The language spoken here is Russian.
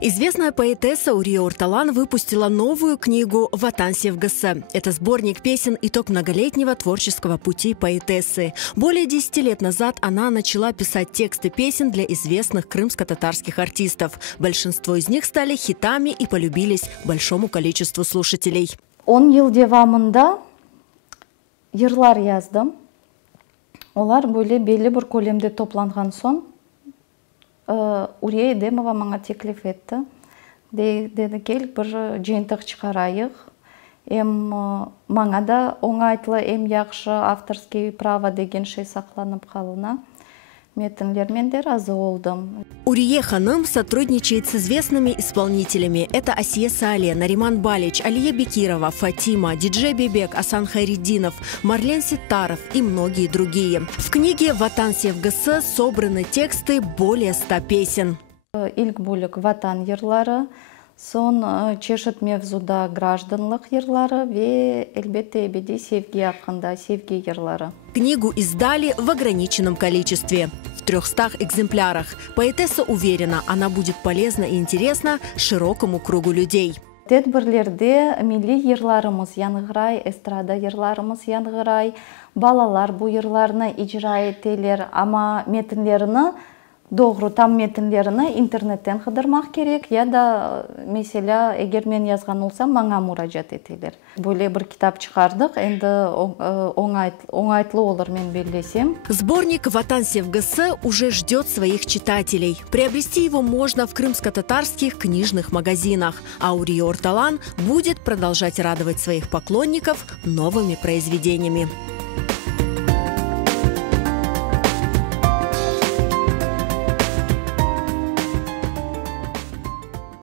Известная поэтесса Урия Орталан выпустила новую книгу «Ватан Севгысы». Это сборник песен «Итог многолетнего творческого пути поэтессы». Более 10 лет назад она начала писать тексты песен для известных крымско-татарских артистов. Большинство из них стали хитами и полюбились большому количеству слушателей. 10 жыл девамында йырлар яздым. Олар бөле белі бір көлемде топланған соң, Урия Эдемова маңа теклиф етті. Деді кел бір жиынтық шығарайық. Маңа да оңайлы, яқшы авторский право деген шей сақланып қалына. Метінлермен де разы олдым. Урие ханым сотрудничает с известными исполнителями. Это Асия Сале, Нариман Балич, Алия Бекирова, Фатима, диджей Бебек, Асан Хайриддинов, Марлен Ситтаров и многие другие. В книге «Ватан Севгысы» собраны тексты более 100 песен. Илк бөлік ватан ерлары, сон чешет мевзуда гражданлық ерлары ве әлбетте эбеди севги ақында севги ерлары. Книгу издали в ограниченном количестве – в 300 экземплярах. Поэтесса уверена, она будет полезна и интересна широкому кругу людей. Тедбірлерде милли ерларымыз яныгырай, эстрада ерларымыз яныгырай, балалар бу ерларны ижра етелер, ама метінлеріні doğru tam metinlerini internetten kıdırmak gerek ya da mesela eğer men yazgan olsam manga müracaat eteler. Böyle bir kitap çıkardık, endi оңайтlı olur men belesem. Сборник «Ватан Севгысы» уже ждет своих читателей. Приобрести его можно в крымско-татарских книжных магазинах. А Урия Орталан будет продолжать радовать своих поклонников новыми произведениями.